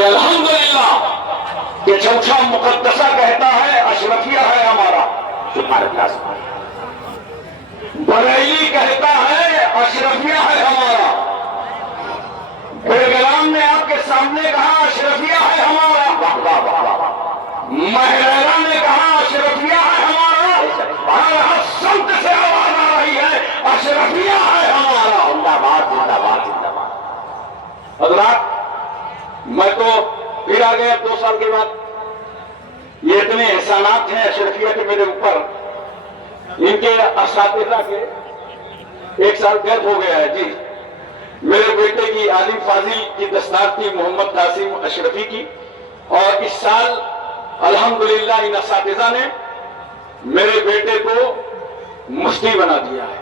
کہ الحمدللہ کہ چوچھا مقدسہ کہتا ہے اشرفیہ ہے ہمارا، سبحان اللہ سبحان اللہ، بریلی کہتا ہے اشرفیہ ہے ہمارا، بیگلام نے آپ کے سامنے کہا اشرفیہ ہے ہمارا، مہرہ نے کہا اشرفیہ ہے ہمارا، ہر سمت سے آواز آ رہی ہے اشرفیہ ہے ہمارا، زندہ باد زندہ باد زندہ باد۔ حضرات میں تو پھر آ گیا 2 سال کے بعد، یہ اتنے احسانات ہیں اشرفیہ کے میرے اوپر، ان کے اساتذہ کے 1 سال ڈیتھ ہو گیا ہے جی، میرے بیٹے کی عالم فاضل کی دستار تھی محمد قاسم اشرفی کی، اور اس سال الحمدللہ ان اساتذہ نے میرے بیٹے کو مفتی بنا دیا ہے،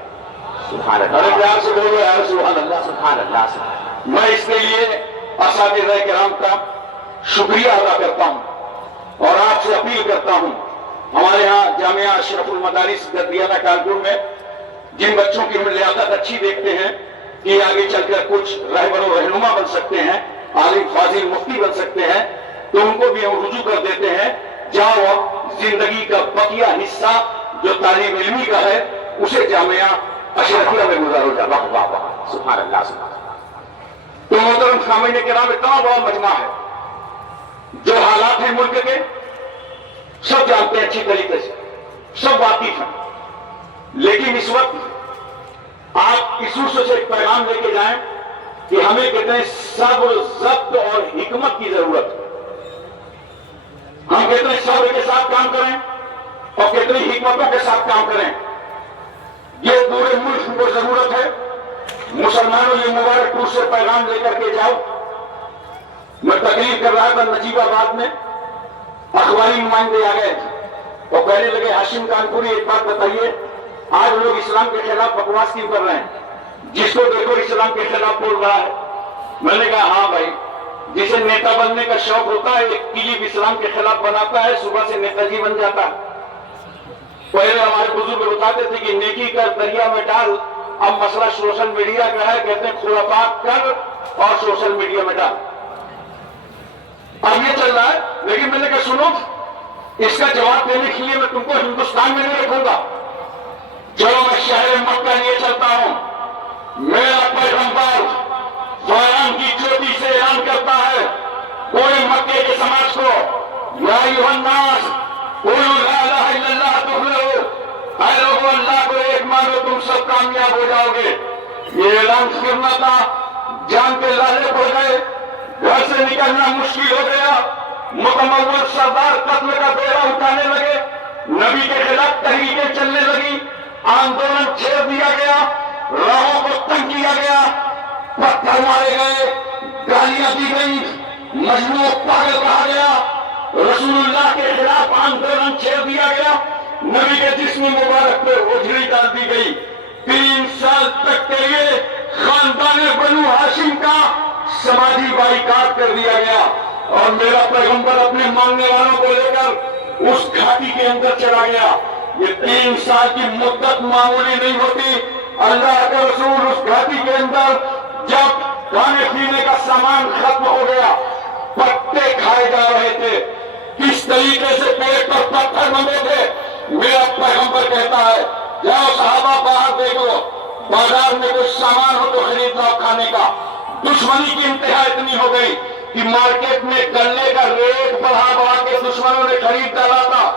سبحان اللہ، ارے پیار سے بولو یار سبحان اللہ سبحان اللہ سبحان اللہ۔ میں اس کے لیے اساتذہ کرام کا شکریہ ادا کرتا ہوں اور آپ سے اپیل کرتا ہوں، ہمارے ہاں جامعہ اشرف المدارس گدریانہ کانپور میں جن بچوں کی ہم لیاقت اچھی دیکھتے ہیں کہ آگے چل کر کچھ رہبر و رہنما بن سکتے ہیں، عالم فاضل مفتی بن سکتے ہیں، تو ان کو بھی ہم رجوع کر دیتے ہیں، جاؤ زندگی کا بقیہ حصہ جو تعلیم علمی کا ہے اسے جامعہ اشرفیہ میں گزارو جا، واہ واہ واہ سبحان اللہ سبحان اللہ۔ تو محترم سامعین کرام، اتنا بڑا مجمع ہے، جو حالات ہیں ملک کے سب جانتے ہیں اچھی طریقے سے، سب واقف ہیں، لیکن اس وقت آپ اس سے ایک پیغام لے کے جائیں کہ ہمیں کتنے صبر ضبط اور حکمت کی ضرورت ہے، ہم کتنے صبر کے ساتھ کام کریں اور کتنی حکمتوں کے ساتھ کام کریں، یہ پورے ملک کو ضرورت ہے۔ مسلمانوں یہ مبارک پور سے پیغام لے کر کے جاؤ۔ میں تقریر کر رہا تھا نجیب آباد میں، اخباری نمائندے آ گئے تھے اور کہنے لگے ہاشم کانپوری ایک بات بتائیے، آج لوگ اسلام کے خلاف بکواس کیوں کر رہے ہیں، جس کو دیکھو اسلام کے خلاف بول رہا ہے۔ میں نے کہا ہاں بھائی، جسے نیتا بننے کا شوق ہوتا ہے ایک کلپ اسلام کے خلاف بناتا ہے، صبح سے نیتا جی بن جاتا ہے۔ پہلے ہمارے بزرگ بتاتے تھے کہ نیکی کر دریا میں ڈال، اب مسئلہ سوشل میڈیا کا ہے، کہتے ہیں خرافات کر اور سوشل میڈیا میں ڈال، اب یہ چل رہا ہے۔ لیکن میں نے کہا سنو، اس کا جواب دینے کے لیے میں تم کو ہندوستان میں نہیں رکھوں گا، چلو میں شہر مکہ لیے چلتا ہوں۔ میرا پیغمبر فیضان کی چوٹی سے اعلان کرتا ہے پورے مکے کے سماج کو، یا ایھا الناس قولوا لا الہ الا اللہ تفلحوا، اے لوگوں اللہ کو ایک مانو تم سب کامیاب ہو جاؤ گے۔ یہ اعلان کرنا تھا، جان کے لالے پڑ گئے، گھر سے نکلنا مشکل ہو گیا، متمول سردار قتل کا بیڑا اٹھانے لگے، نبی کے خلاف تحریکیں چلنے لگی، آندولن چھیڑ دیا گیا، راہوں کو تنگ کیا گیا، پتھر مارے گئے، گالیاں دی گئی، مجنون پاگل کہا گیا، رسول اللہ کے خلاف آندولن چھیڑ دیا گیا، نبی کے جسم مبارک پہ اجڑی ڈال دی گئی۔ 3 سال تک کے لیے خاندان بنو ہاشم کا سماجی بائیکاٹ کر دیا گیا، اور میرا پیغمبر اپنے ماننے والوں کو لے کر اس گھاٹی کے اندر چلا گیا۔ یہ 3 سال کی مدت معمولی نہیں ہوتی۔ اللہ کا رسول اس گھاٹی کے اندر جب کھانے پینے کا سامان ختم ہو گیا، پتے کھائے جا رہے تھے، کس طریقے سے پیٹ پر پتھر بندے تھے، میرا پیغمبر کہتا ہے جاؤ صحابہ باہر دیکھو، بازار میں کچھ سامان ہو تو خرید لاؤ کھانے کا۔ دشمنی کی انتہا اتنی ہو گئی کہ مارکیٹ میں گلے کا ریٹ بڑھا کے دشمنوں نے خرید ڈالا تھا۔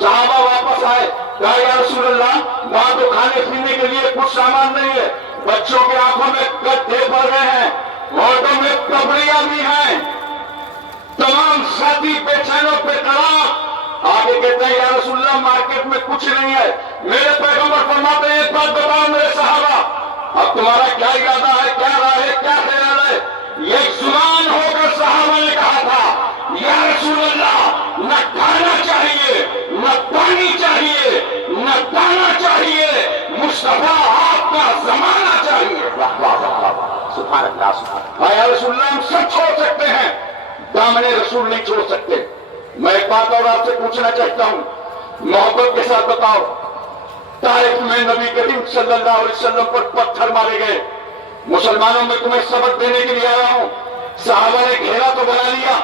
صحابہ واپس آئے، کہا یا رسول اللہ وہاں تو کھانے پینے کے لیے کچھ سامان نہیں ہے، بچوں کے آنکھوں میں گڈھے بھر رہے ہیں، ہونٹوں میں کپڑیاں بھی ہیں، تمام ساتھی بے چینوں پہ قرار۔ آگے کہتے ہیں یا رسول اللہ مارکیٹ میں کچھ نہیں ہے۔ میرے پیغمبر فرماتے ہیں ایک بات بتاؤ میرے صحابہ، اب تمہارا کیا ارادہ ہے، کیا رائے ہے، کیا خیال ہے؟ یہ زبان ہو کر صحابہ نے کہا تھا یا رسول اللہ نہ کھانا چاہیے، نہ پانی چاہیے، نہ دانا چاہیے، مصطفیٰ آپ کا زمانہ چاہیے۔ سبحان اللہ سبحان اللہ۔ یا رسول اللہ ہم سب چھوڑ سکتے ہیں، دامن رسول نہیں چھوڑ سکتے۔ میں ایک بات اور آپ سے پوچھنا چاہتا ہوں، محبت کے ساتھ بتاؤ، طائف میں نبی کریم صلی اللہ علیہ وسلم پر پتھر مارے گئے، مسلمانوں میں تمہیں سبق دینے کے لیے آیا ہوں، صحابہ نے گھیرا تو بنا لیا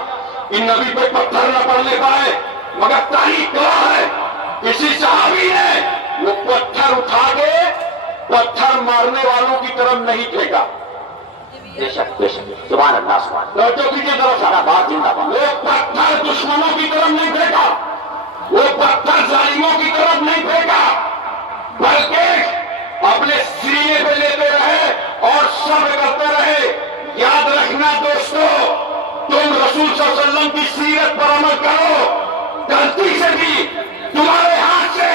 کہ نبی پہ پتھر نہ پڑنے پائے، مگر تاریخ گواہ ہے کسی صحابی نے وہ پتھر اٹھا کے پتھر مارنے والوں کی طرف نہیں پھینکا. بے شک سبحان اللہ سبحان اللہ. چوکی کی طرف زندہ باد زندہ باد. وہ پتھر دشمنوں کی طرف نہیں پھینکا، وہ پتھر ظالموں کی طرف نہیں پھینکا، بلکہ اپنے سینے پہ لیتے رہے اور صبر کرتے رہے. یاد رکھنا دوستو، تم رسول صلی اللہ علیہ وسلم کی سیرت پر عمل کرو، غلطی سے بھی تمہارے ہاتھ سے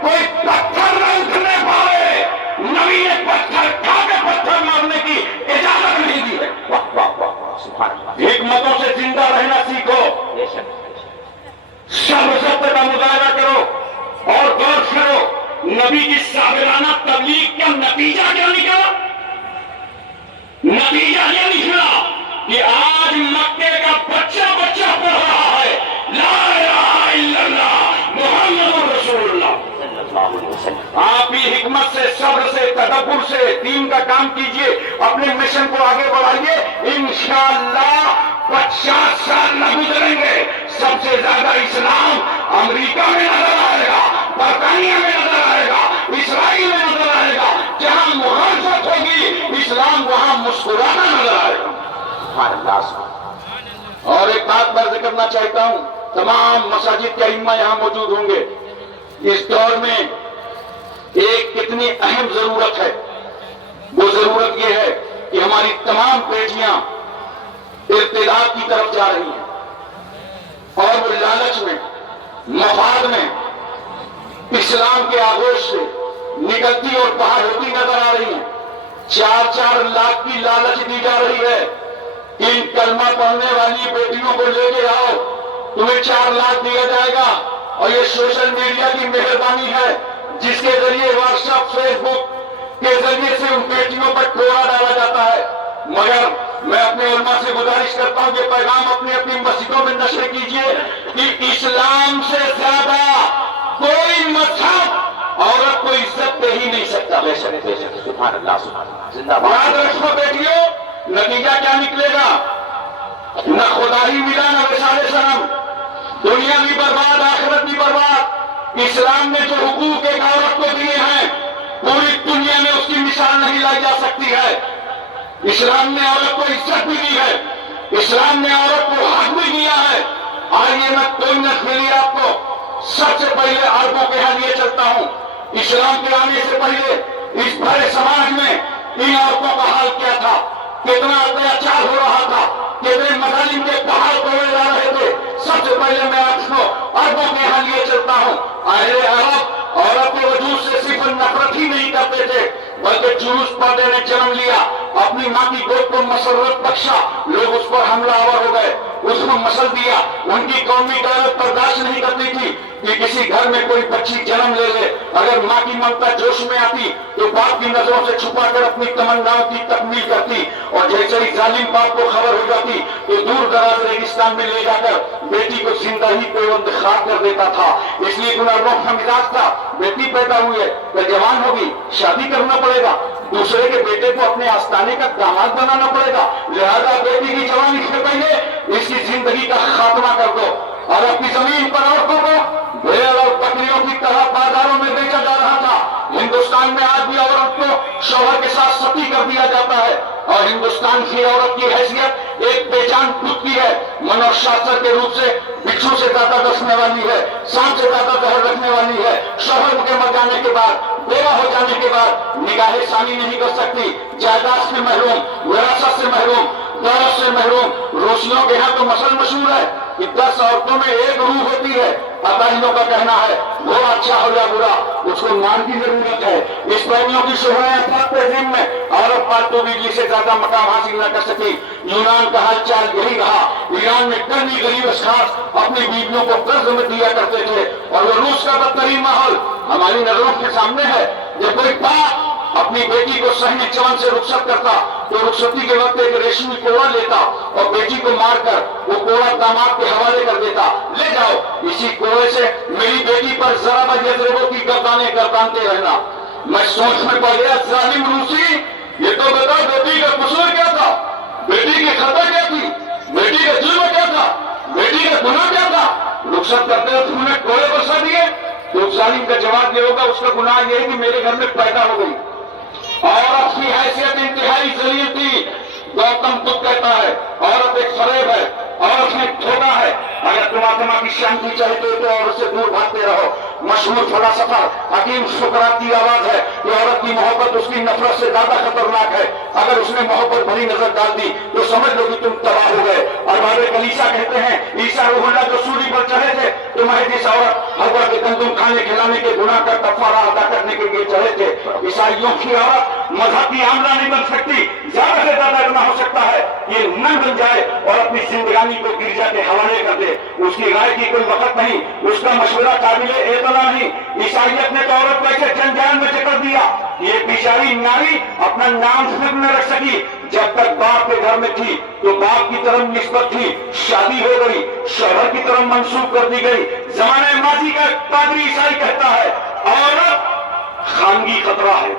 کوئی پتھر نہ اٹھنے پائے. نبی نے پتھر کھا کے پتھر مارنے کی اجازت نہیں دی ہے. واہ واہ واہ سبحان اللہ. حکمتوں سے زندہ رہنا سیکھو، بے شک صبر کا مظاہرہ کرو اور غور کرو نبی کی صابرانہ تبلیغ کا نتیجہ کیا نکلا. نتیجہ یہ نکلا کہ آج مکے کا بچہ پڑھ رہا ہے لا الہ الا اللہ محمد رسول اللہ. صلی اللہ علیہ وسلم. آپ بھی حکمت سے، صبر سے، تدبر سے دین کا کام کیجئے، اپنے مشن کو آگے بڑھائیے. انشاءاللہ 50 سال نہ گزریں گے، سب سے زیادہ اسلام امریکہ میں نظر آئے گا، برطانیہ میں نظر آئے گا، اسرائیل میں نظر آئے گا. جہاں مخالفت ہوگی اسلام وہاں مسکرانا نظر آئے گا. سبحان اللہ سبحان اللہ. اور ایک بات میں ذکر کرنا چاہتا ہوں، تمام مساجد کے ائمہ یہاں موجود ہوں گے. اس دور میں ایک کتنی اہم ضرورت ہے، وہ ضرورت یہ ہے کہ ہماری تمام بیٹیاں ارتداد کی طرف جا رہی ہیں اور وہ لالچ میں، مفاد میں اسلام کے آغوش سے نکلتی اور باہر ہوتی نظر آ رہی ہیں. 4 لاکھ کی لالچ دی جا رہی ہے. ان کلمہ پڑھنے والی بیٹیوں کو لے کے آؤ، تمہیں 4 لاکھ دیا جائے گا. اور یہ سوشل میڈیا کی مہربانی ہے جس کے ذریعے واٹس ایپ، فیس بک کے ذریعے سے ان بیٹیوں پر ٹوڑا ڈالا جاتا ہے. مگر میں اپنے علماء سے گزارش کرتا ہوں کہ پیغام اپنی اپنی مسجدوں میں نشر کیجئے کہ اسلام سے زیادہ کوئی مذہب عورت کو عزت دے ہی نہیں سکتا. بے شک سبحان اللہ سبحان اللہ. زندہ باد. یاد رکھو بیٹیوں، نتیجہ کیا نکلے گا؟ نہ خدا ہی ملا، نہ وسال شرم، دنیا بھی برباد، آخرت بھی برباد. اسلام نے جو حقوق ایک عورت کو دیے ہیں پوری دنیا میں اس کی مثال نہیں لائی جا سکتی ہے. اسلام نے عورت کو عزت بھی دی ہے، اسلام نے عورت کو حق بھی دیا ہے. آئیے میں 2 منٹ کے لیے آپ کو سب سے پہلے عربوں کے ہاں لیے چلتا ہوں. اسلام کے آنے سے پہلے اس بڑے سماج میں ان عورتوں کا حال کیا تھا، کتنا اتیاچار ہو رہا تھا، کتنے مظالم کے پہاڑ توڑے جا رہے تھے. سب سے پہلے میں آپ کو عربوں کے ہاں لیے چلتا ہوں. اہل عرب عورت کے وجود سے صرف نفرت ہی نہیں کرتے تھے بلکہ جلوس پردے نے جنم لیا، اپنی ماں کی گود کو مسرت بخشا، لوگ اس پر حملہ آور ہو گئے، اس کو مسل دیا. ان کی قومی غیرت برداشت نہیں کرتی تھی کہ کسی گھر میں کوئی بچی جنم لے لے. اگر ماں کی ممتا جوش میں آتی تو باپ کی نظروں سے چھپا کر اپنی تمناؤں کی تکمیل کرتی، اور جیسے ہی ظالم باپ کو خبر ہو جاتی تو دور دراز ریگستان میں لے جا کر بیٹی کو زندہ ہی پیوند خار کر دیتا تھا. اس لیے گناہ روح کا مزاج تھا، بیٹی پیدا ہوئی ہے تو جوان ہوگی، شادی کرنا پڑے گا، دوسرے کے بیٹے کو اپنے آستانے کا داماد بنانا پڑے گا. لہذا بیٹی کی جوانی سے پہلے اس کی زندگی کا خاتمہ کر دو. اور اپنی زمین پر عورتوں کو بھیڑ اور بکریوں کی طرح بازاروں میں بیچا جا رہا تھا. ہندوستان میں آج بھی عورت کو شوہر کے ساتھ ستی کر دیا جاتا ہے، اور ہندوستان کی عورت کی حیثیت ایک بے جان بت کی ہے. منو شاستر کے روپ سے بچھو سے زیادہ ڈسنے والی ہے، سانپ سے زیادہ زہر رکھنے والی ہے. شوہر کے مر جانے کے بعد، بیوہ ہو جانے کے بعد نگاہ ثانی نہیں کر سکتی، جائیداد سے محروم، وراثت سے محروم، دولت سے محروم. روسیوں کے ہاں تو مسل مشہور ہے کہ 10 عورتوں میں ایک روح ہوتی ہے. ابائیوں کا کہنا ہے وہ اچھا ہو یا برا اس کو مان کی ضرورت ہے. اس پہنیوں کی شہرت تہذیب میں عورت پالتو بیوی سے زیادہ مقام حاصل نہ کر سکی. یونان کا حال چال یہی رہا. ایران میں کمی غریب اشخاص اپنی بیویوں کو قرض میں دیا کرتے تھے، اور وہ روس کا بدترین ماحول ہماری نظروں کے سامنے ہے. جب کوئی باپ اپنی بیٹی کو صحیح چمن سے رخصت کرتا تو رخصتی کے وقت ایک ریشمی کوڑا لیتا اور بیٹی کو مار کر وہ کوڑا داماد کے حوالے کر دیتا، لے جاؤ اسی کوڑے سے میری بیٹی پر ذرا بجربوں کی گردانے گردانتے رہنا. میں سوچ میں پڑ گیا ظالم روسی، یہ تو بتا بیٹی کا قصور کیا تھا؟ بیٹی کی خطا کیا تھی؟ بیٹی کا ظلم کیا تھا؟ بیٹی کا گناہ کیا تھا؟ رخصت کرتے ہوئے تم نے کوڑے برسا دیے؟ تو ظالم کا جواب یہ ہوگا اس کا گناہ یہ ہے کہ میرے گھر میں پیدا ہو گئی، عورت کی حیثیت انتہائی ذلیل تھی۔ گوتم بدھ کہتا ہے عورت ایک فریب ہے، عورت میں دھوکہ ہے۔ اگر تم آتما کی شانتی چاہتے ہو تو عورت سے دور بھاگتے رہو۔ مشہور فلاسفہ حکیم سقراط کی آواز ہے کہ عورت کی محبت اس کی نفرت سے زیادہ خطرناک ہے۔ اگر اس نے محبت بھری نظر ڈال دی تو سمجھ لو کہ تم تباہ ہو گئے۔ اور باب کلیسا کہتے ہیں عیسیٰ روح اللہ جو سولی پر چڑھے تھے تو محض عورت حوا کے گندم کھانے کھلانے کے گناہ کا کفارہ ادا کرنے کے لیے چڑھے تھے۔ عیسائیوں کی عورت مذہب کی عاملہ نہیں بن سکتی، زیادہ سے زیادہ اتنا ہو سکتا ہے یہ نہ بن جائے اور اپنی زندگانی کو گرجا کے حوالے کر دے۔ اس کی رائے کی کوئی وقت نہیں، اس کا مشورہ قابل اعتنا نہیں۔ عیسائیت نے تو عورت کو ایسے جنجال میں جکڑ دیا، یہ بیچاری ناری اپنا نام خود نہ رکھ سکی۔ جب تک باپ کے گھر میں تھی تو باپ کی طرف نسبت تھی، شادی ہو گئی شوہر کی طرف منسوخ کر دی گئی۔ زمانہ ماضی کا پادری عیسائی کہتا ہے عورت خانگی خطرہ ہے،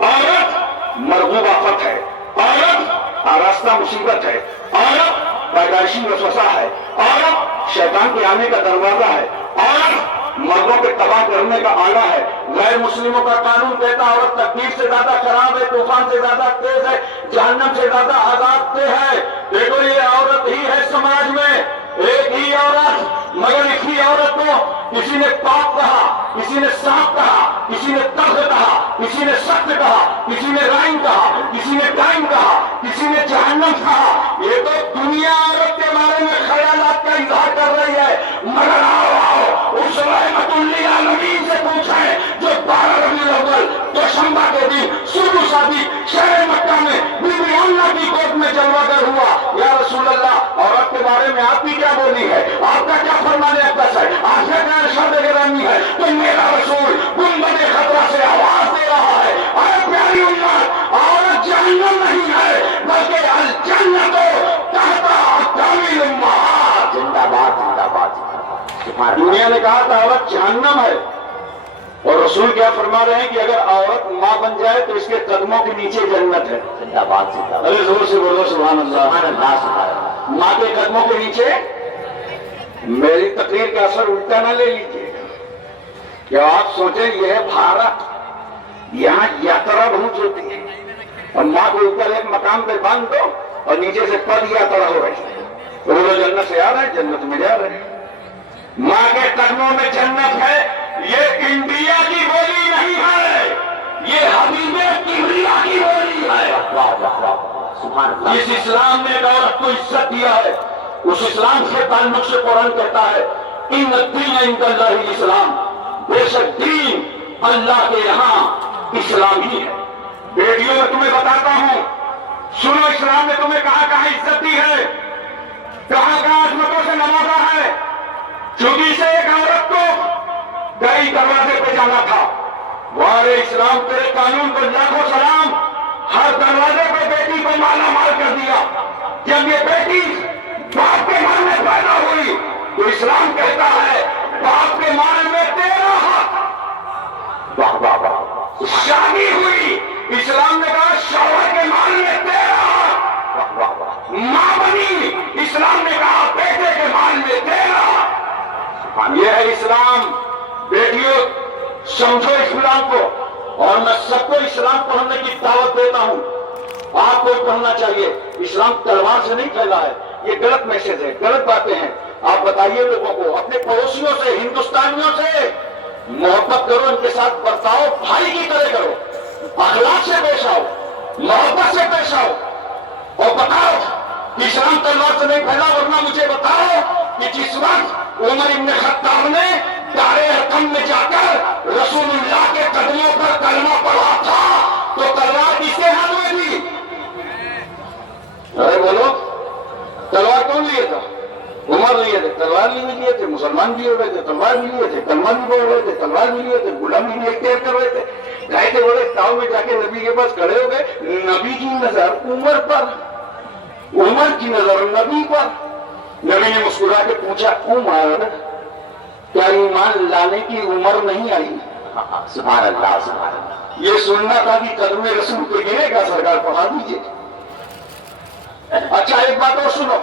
عورت مرغوب آفت ہے، عورت آراستہ مصیبت ہے، عورت پیدائشی وسوسہ ہے، عورت شیطان کے آنے کا دروازہ ہے، عورت مردوں کے تباہ کرنے کا آلہ ہے۔ غیر مسلموں کا قانون کہتا عورت تقدیر سے زیادہ خراب ہے، طوفان سے زیادہ تیز ہے، جہنم سے زیادہ عذاب دہ ہے۔ دیکھو یہ عورت ہی ہے سماج میں، ایک ہی عورت، مگر ایک ہی عورت کو کسی نے پاک کہا، کسی نے صاف کہا، کسی نے تلخ کہا، کسی نے سخت کہا، کسی نے رائم کہا، کسی نے ٹائم کہا، کسی نے جہنم کہا۔ یہ تو دنیا عورت کے بارے میں خیالات کا اظہار کر رہی ہے، مگر آؤ اس رحمت للعالمین سے پوچھیں جو 12 ربیع الاول دوشنبہ کے دن سورو شادی شہر مکہ میں بی بی آمنہ کی گود میں جلوہ گر ہوا۔ یا رسول اللہ عورت کے بارے میں آپ کی کیا بولی ہے، آپ کا کیا فرمان اقدس ہے، آپ کا کیا ارشاد گرامی ہے؟ تو میرا رسول گنبد خطرہ سے آواز دے رہا ہے اے پیاری امت، عورت جہنم نہیں ہے بلکہ الجنت تحت اقدام الامہات۔ زندہ باد زندہ باد۔ دنیا نے کہا تھا عورت جہنم ہے، اور رسول کیا فرما رہے ہیں کہ اگر عورت ماں بن جائے تو اس کے قدموں کے نیچے جنت ہے۔ زندہ باد زندہ باد۔ ارے زور سے بولو سبحان اللہ۔ سبحان اللہ سبحان اللہ۔ ماں کے قدموں کے نیچے۔ میری تقریر کا اثر الٹا نہ لے لیجیے گا کہ آپ سوچیں یہ ہے بھارت، یہاں یاترا بہت ہوتی ہے اور ماں کو اوپر ایک مقام پہ باندھ دو اور نیچے سے پد یاترا ہو رہی ہے، تو وہ جنت سے آ رہے ہیں، جنت میں جا رہے ہیں۔ ماں کے قدموں میں جنت ہے، یہ انڈیا کی بولی نہیں ہے، یہ حبیب کبریا کی بولی ہے۔ واہ واہ واہ سبحان اللہ۔ اس اسلام نے ایک عورت کو عزت دیا ہے، اس اسلام سے تعلق سے قرآن کہتا ہے ان الدین عند اللہ الاسلام، بے شک دین اللہ کے یہاں اسلام ہی ہے۔ بیٹیوں میں تمہیں بتاتا ہوں، سنو اسلام نے تمہیں کہاں کہاں عزت دی ہے، کہاں کہاں عظمتوں سے نوازا ہے۔ چوٹی سے ایک عورت کو کئی دروازے پہ جانا تھا، وارے اسلام تیرے قانون کو لاکھوں سلام، ہر دروازے پہ بیٹی کو مالا مال کر دیا۔ جب یہ بیٹی باپ کے مال میں پیدا ہوئی تو اسلام کہتا ہے باپ کے مال میں تیرا حق۔ واہ واہ واہ شادی ہوئی، اسلام نے کہا شوہر کے مال میں تیرا حق۔ واہ واہ واہ۔ ماں بنی، اسلام نے کہا بیٹے کے مال میں تیرا حق۔ یہ ہے اسلام۔ بیٹیوں سمجھو اسلام کو، اور میں سب کو اسلام پڑھنے کی دعوت دیتا ہوں، آپ کو پڑھنا چاہیے۔ اسلام تلوار سے نہیں پھیلا ہے، یہ غلط میسج ہے، غلط باتیں ہیں۔ آپ بتائیے لوگوں کو، اپنے پڑوسیوں سے، ہندوستانیوں سے محبت کرو، ان کے ساتھ برتاؤ بھائی کی طرح کرو، اخلاق سے پیش آؤ، محبت سے پیش آؤ، اور بتاؤ کہ اسلام تلوار سے نہیں پھیلا۔ ورنہ مجھے بتاؤ کہ جس وقت عمر ابن خطاب نے دار ارقم میں جا کر رسول اللہ کے قدموں پر کلمہ پڑھا تھا تو تلوار کس کے ہاتھ میں تھی؟ ارے بولو، تلوار کون لیے تھا؟ عمر لیے تھے، تلوار بھی لیے تھے، مسلمان بھی ہو رہے تھے، تلوار بھی لیے تھے، کلمہ بھی بول رہے تھے، تلوار بھی لیے تھے، غلامی بھی اختیار کر رہے تھے۔ گئے تھے بڑے تاؤ میں جا کے نبی کے پاس کھڑے ہو گئے، نبی کی نظر عمر پر، عمر کی نظر نبی پر۔ نبی نے مسکرا کے پوچھا عمر کیا ایمان لانے کی عمر نہیں آئی؟ سبحان اللہ سبحان اللہ۔ یہ سننا تھا کہ قدم رسول کو گرے گا، سرکار پڑھا دیجیے۔ اچھا ایک بات اور سنو،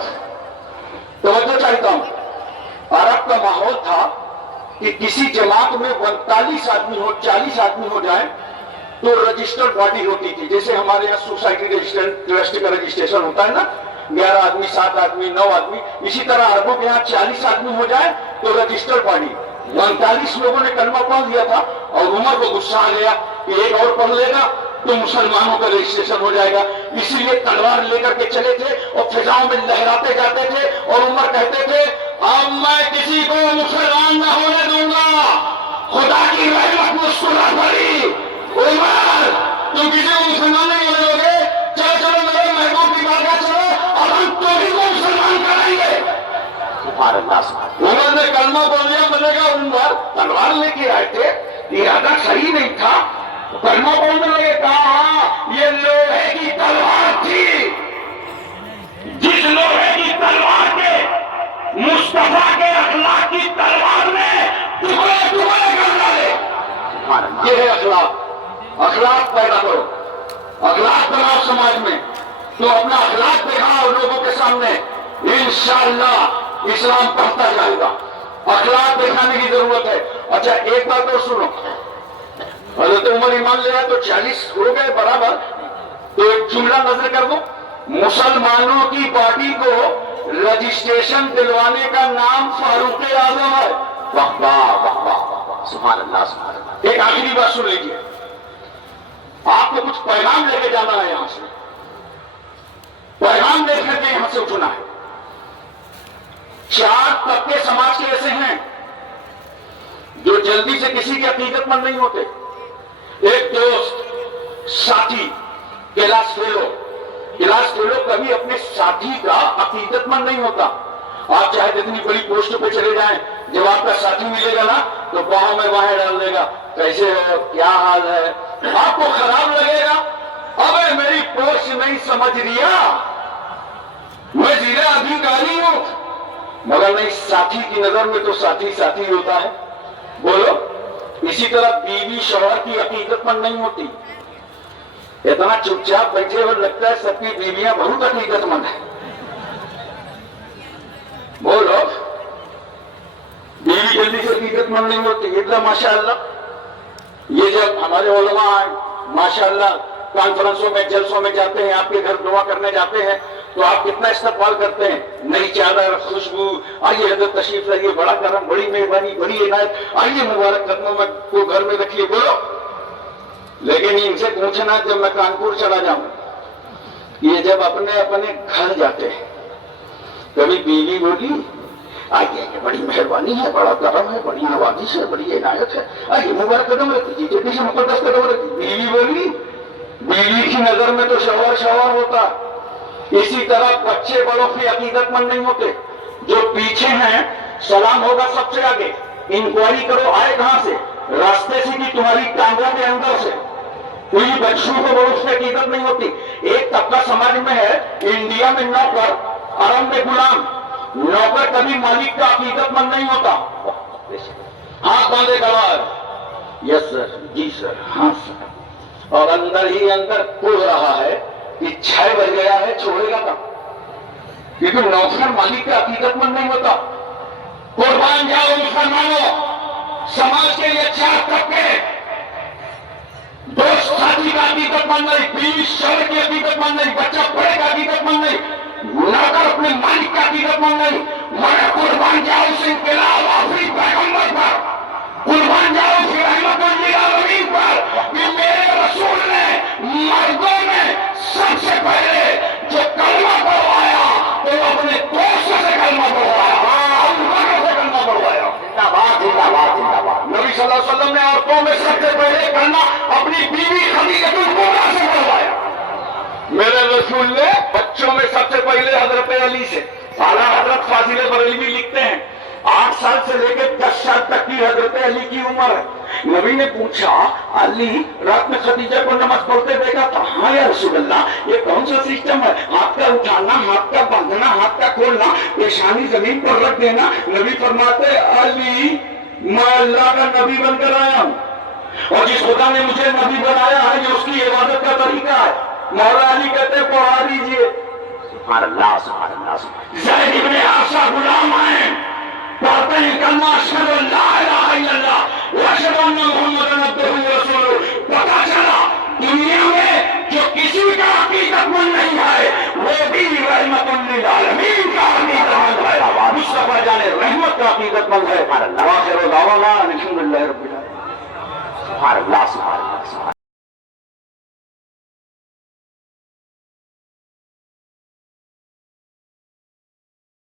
توجہ چاہتا ہوں. عرب کا ماحول تھا کہ کسی جماعت میں 45 آدمی ہو 40 آدمی ہو جائیں تو رجسٹرڈ باڈی ہوتی تھی. جیسے ہمارے یہاں سوسائٹی ٹرسٹ کا رجسٹریشن ہوتا ہے نا، 11 آدمی 7 آدمی 9 آدمی، اسی طرح عربوں کے یہاں 40 آدمی ہو جائے تو رجسٹرڈ باڈی. 45 لوگوں نے کلمہ پڑھ لیا تھا اور عمر کو غصہ آ گیا کہ ایک اور پڑھ لے گا تو مسلمانوں کا رجسٹریشن ہو جائے گا. اسی لیے تلوار لے کر کے چلے تھے اور فضاؤں میں لہراتے جاتے تھے اور عمر کہتے تھے اب میں کسی کو مسلمان نہ ہونے دوں گا. خدا کی رحمت مسکرا پڑی. عمر تم کسی کو مسلمان نہیں ہونے دو گے؟ چلو چلو میرے محبوب کی بارگاہ چلو اب ہم تمہیں کو مسلمان کرائیں گے. سبحان اللہ سبحان اللہ. عمر نے کلمہ پڑھ لیا. میں نے کہا عمر تلوار لے کے آئے تھے، ارادہ صحیح نہیں تھا. کلمہ پڑھنے لگے. کہا ہاں یہ لوہے کی تلوار تھی، جس لوہے کی تلوار کے مصطفیٰ کے اخلاق کی تلوار نے ٹکڑے ٹکڑے کر ڈالے. سبحان اللہ. یہ ہے اخلاق. اخلاق پیدا کرو، اخلاق بناؤ سماج میں. تو اپنا اخلاق دکھاؤ لوگوں کے سامنے، انشاءاللہ اسلام بڑھتا جائے گا. اخلاق دکھانے کی ضرورت ہے. اچھا ایک بات اور سنو، حضرت عمر ایمان لے آئے تو 40 ہو گئے برابر. تو ایک جملہ نظر کر دو، مسلمانوں کی باڈی کو رجسٹریشن دلوانے کا نام فاروق اعظم ہے. واہ واہ واہ واہ واہ. سبحان اللہ سبحان اللہ. ایک آخری بات سن لیجیے، آپ کو کچھ پیغام لے کے جانا ہے یہاں سے، پیغام لے کر کے یہاں سے اٹھنا ہے. 4 طبقے سماج کے ایسے ہیں جو جلدی سے کسی کے عقیدت مند نہیں ہوتے. ایک دوست، ساتھی، کلاس فیلو کبھی اپنے ساتھی کا عقیدت مند نہیں ہوتا. آپ چاہے جتنی بڑی پوسٹ پہ چلے جائیں، جب آپ کا ساتھی ملے گا نا تو باہوں میں باہیں ڈال دے گا، کیسے ہو، کیا حال ہے. آپ کو خراب لگے گا، ابے میری پوسٹ نہیں سمجھ ریا، میں زیرہ ادھیکاری ہوں. مگر نہیں، ساتھی کی نظر میں تو ساتھی ساتھی ہوتا ہے. بولو. اسی طرح بیوی شوہر کی عقیدت مند نہیں ہوتی. اتنا چپ چاپ بیٹھے ہوئے لگتا ہے سب کی بیویاں بہت عقیدت مند ہیں. بولو. بیوی جلدی سے عقیدت مند نہیں ہوتی. اتنا ماشاءاللہ یہ جب ہمارے علماء ماشاءاللہ کانفرنسوں میں جلسوں میں جاتے ہیں، آپ کے گھر دعا کرنے جاتے ہیں تو آپ کتنا استقبال کرتے ہیں. نئی چادر، خوشبو، آئیے حضرت تشریف لائیے، بڑا کرم، بڑی مہربانی، بڑی عنایت، آئیے مبارک قدموں میں کو گھر میں رکھیے. بولو. لیکن ان سے پوچھنا جب میں کانپور چلا جاؤں، یہ جب اپنے اپنے گھر جاتے ہیں، کبھی بیوی بولی آئیے بڑی مہربانی ہے، بڑا کرم ہے، بڑی نوازش ہے، بڑی عنایت ہے، آئیے مبارک قدم رکھیے، جلدی سے مقدس قدم رکھیے. بیوی بولی، بیوی کی نظر میں تو شوہر شوہر ہوتا. اسی طرح بچے بڑوں کی عقیدت مند نہیں ہوتے. جو پیچھے ہیں سلام ہوگا سب سے آگے، انکوائری کرو آئے کہاں سے، راستے سے کہ تمہاری ٹانگوں کے اندر سے. کوئی بچوں کو بڑوں کی عقیدت نہیں ہوتی. ایک طبقہ سماج میں ہے، انڈیا میں نوکر، عرب میں غلام. نوکر کبھی مالک کا عقیدت مند نہیں ہوتا. ہاتھ باندھے گڑا، یس سر، جی سر، ہاں سر، اور اندر ہی اندر کھل رہا ہے کہ 6 بج گیا ہے، چھوڑے گا کب. کیونکہ نوکر مالک کا عقیدت مند نہیں ہوتا. قربان جاؤ مسلمانوں، سماج کے یہ 4 طبقے، دوست ساتھی کا عقیدت مند نہیں، بیوی شوہر کی عقیدت مند نہیں، بچہ بڑے کا عقیدت مند نہیں، نوکر اپنے مالک کا عقیدت مند نہیں. میں قربان جاؤ اس انقلاب آفریدی پیغمبر پر، قربان جاؤ اس رحمت للعالمین پر کہ میرے رسول نے مردوں میں سب سے پہلے جو کلمہ پڑھوایا تو اپنے دوست سے کلمہ پڑھوایا، سے کلمہ پڑھوایا. زندہ باد زندہ باد زندہ باد. نبی صلی اللہ علیہ وسلم نے عورتوں میں سب سے پہلے کلمہ اپنی بیوی خدیجہ الکبریٰ سے پڑھوایا. میرے رسول نے بچوں میں سب سے پہلے حضرت علی سے. اعلیٰ حضرت فاضل بریلوی لکھتے ہیں 8 سال سے لے کے 10 سال تک کی حضرت علی کی عمر ہے. نبی نے پوچھا علی رات میں خدیجہ کو نماز پڑھتے دیکھا تھا؟ ہاں یا رسول اللہ. یہ کون سا سسٹم ہے؟ ہاتھ کا اٹھانا، ہاتھ کا باندھنا، ہاتھ کا کھولنا، پیشانی زمین پر رکھ دینا. نبی فرماتے علی میں اللہ کا نبی بن کر آیا ہوں اور جس خدا نے مجھے نبی بنایا ہے یہ اس کی عبادت کا طریقہ ہے. مولا علی کہتے ہیں پڑھا دیجیے. سبحان اللہ سبحان اللہ سبحان زید ابن حارثہ غلام ہیں، پڑھتے ہیں کلمہ اشہد ان لا الہ الا اللہ و اشہد ان محمد عبدہ و رسولہ۔ پتہ چلا دنیا میں جو کسی کا عقیدت مند نہیں ہے وہ بھی رحمت للعالمین کا عقیدت مند ہے، مصطفیٰ جان رحمت کا عقیدت مند ہے۔ وآخر دعوانا الحمدللہ رب العالمین۔ سبحان اللہ سبحان اللہ سبحان